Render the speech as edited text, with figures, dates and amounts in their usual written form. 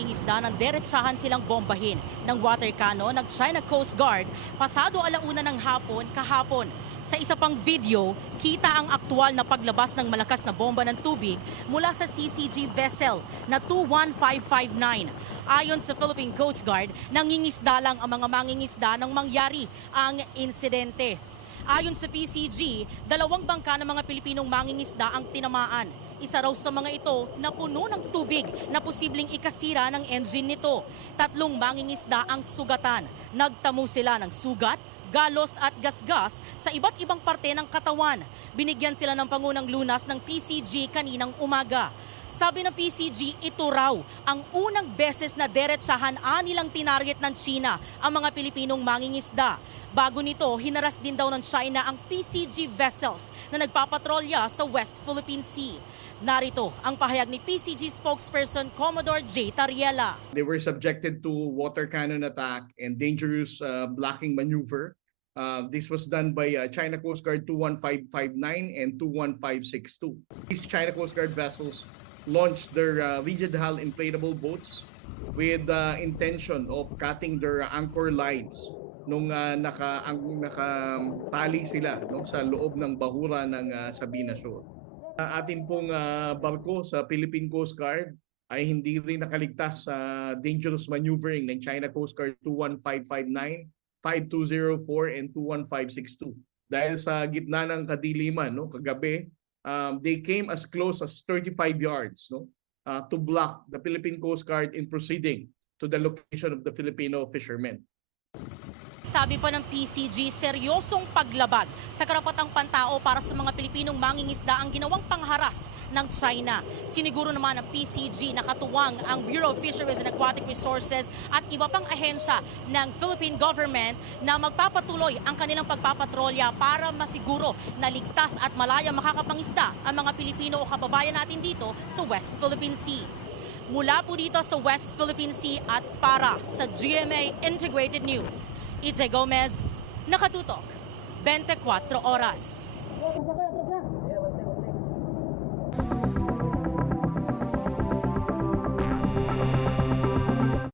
mangingisda nang deretsahan silang bombahin ng water cannon ng China Coast Guard pasado 1:00 ng hapon kahapon. Sa isa pang video, kita ang aktual na paglabas ng malakas na bomba ng tubig mula sa CCG vessel na 21559. Ayon sa Philippine Coast Guard, nangingisda lang ang mga mangingisda nang mangyari ang insidente. Ayon sa PCG, 2 bangka ng mga Pilipinong mangingisda ang tinamaan. Isa raw sa mga ito na puno ng tubig na posibleng ikasira ng engine nito. 3 mangingisda ang sugatan. Nagtamo sila ng sugat, galos at gasgas sa iba't ibang parte ng katawan. Binigyan sila ng pangunang lunas ng PCG kaninang umaga. Sabi ng PCG, ito raw ang unang beses na deretsahan nilang tinarget ng China ang mga Pilipinong mangingisda. Bago nito, hinaras din daw ng China ang PCG vessels na nagpapatrolya sa West Philippine Sea. Narito ang pahayag ni PCG spokesperson Commodore J. Tariela. They were subjected to water cannon attack and dangerous blocking maneuver. This was done by China Coast Guard 21559 and 21562. These China Coast Guard vessels launched their rigid hull inflatable boats with the intention of cutting their anchor lines nung nakatali sila sa loob ng bahura ng Sabina Shoal. Atin pong barko sa Philippine Coast Guard ay hindi rin nakaligtas sa dangerous maneuvering ng China Coast Guard 21559, 5204 and 21562. Dahil sa gitna ng kadiliman kagabi, they came as close as 35 yards to block the Philippine Coast Guard in proceeding to the location of the Filipino fishermen. Sabi pa ng PCG, seryosong paglabag sa karapatang pantao para sa mga Pilipinong mangingisda ang ginawang pangharas ng China. Siniguro naman ng PCG na katuwang ang Bureau of Fisheries and Aquatic Resources at iba pang ahensya ng Philippine government na magpapatuloy ang kanilang pagpapatrolya para masiguro na ligtas at malaya makakapangisda ang mga Pilipino o kababayan natin dito sa West Philippine Sea. Mula po dito sa West Philippine Sea at para sa GMA Integrated News, EJ Gomez, nakatutok, 24 oras.